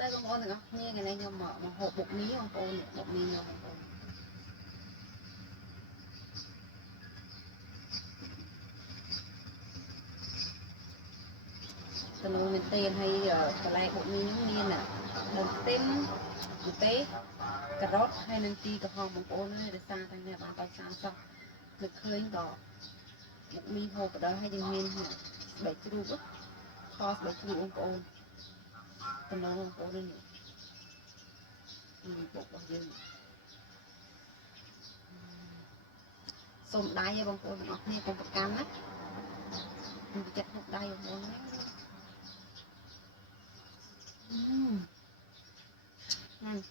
đây bông ôn được không? Như ngày nay nhưng mà hộp bột mí không ôn bột mí nhiều không ôn. Tao nuôi mình tiền hay cái này bột mí những niên nè, đồng tím, một té, cà rốt hay nên chi cái hòm bông ôn này để xa thành này bạn tao xa xong, được khơi đó, bột mí hộp ở đó hay dừng miên nè, bảy chục á, kho bảy chục bông ôn, tao nuôi bông ôn này nè, bột bao nhiêu. Xôm đáy với bông ôn này còn một cam á, mình chặt một đáy bông ôn này.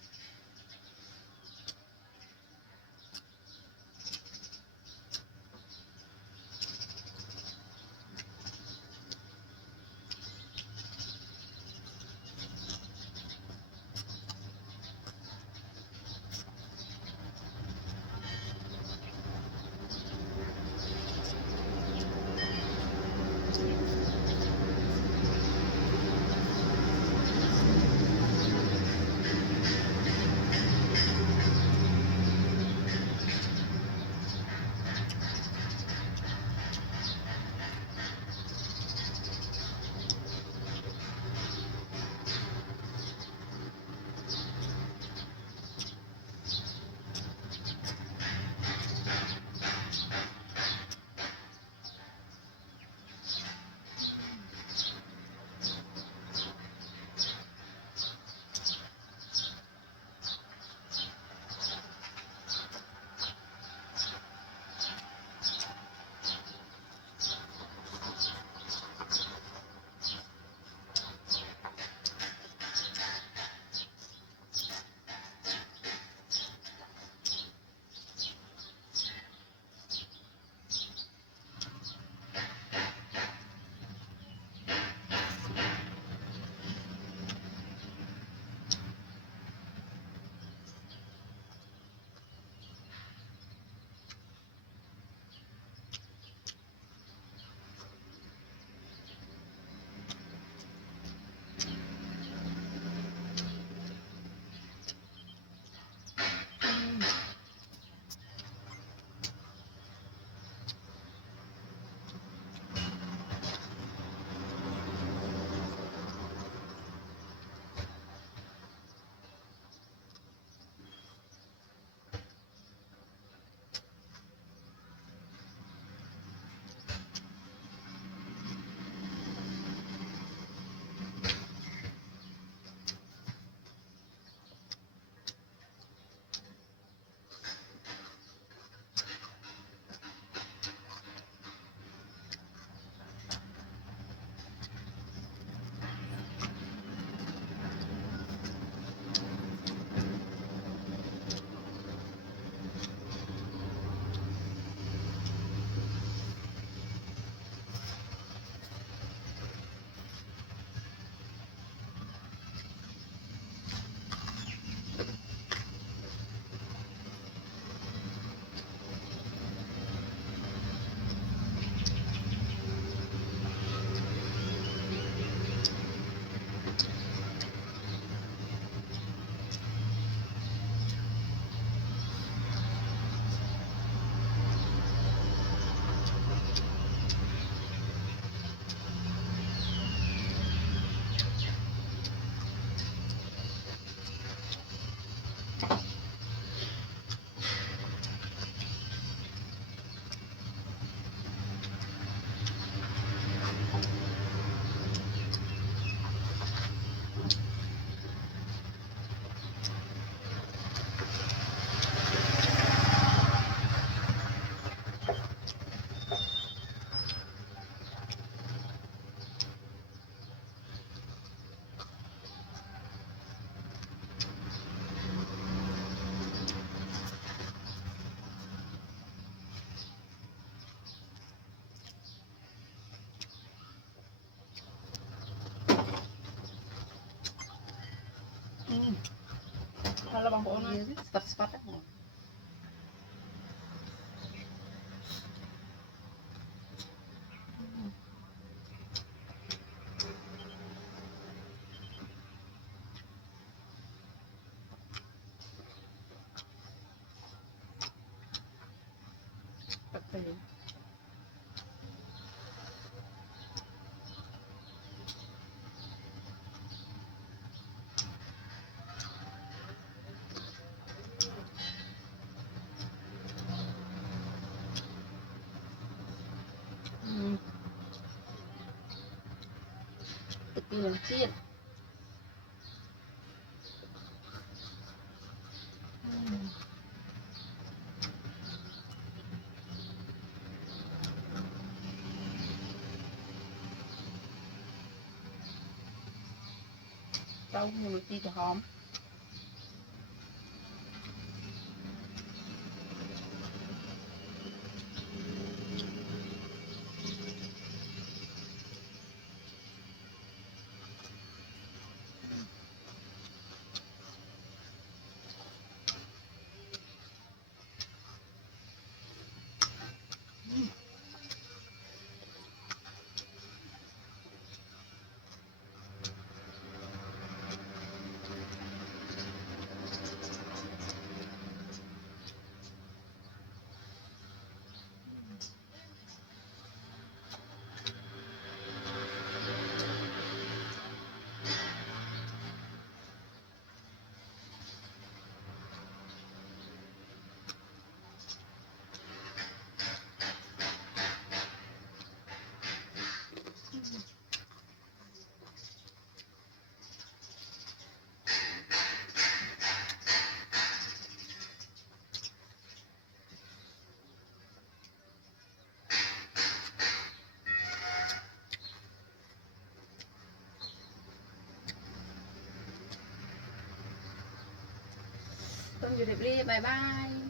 Kalau bang po na, spot-spot ako. ពីលំជាតិទៅមួយនាទីក្រហមសូមជម្រាបលាបាយបាយ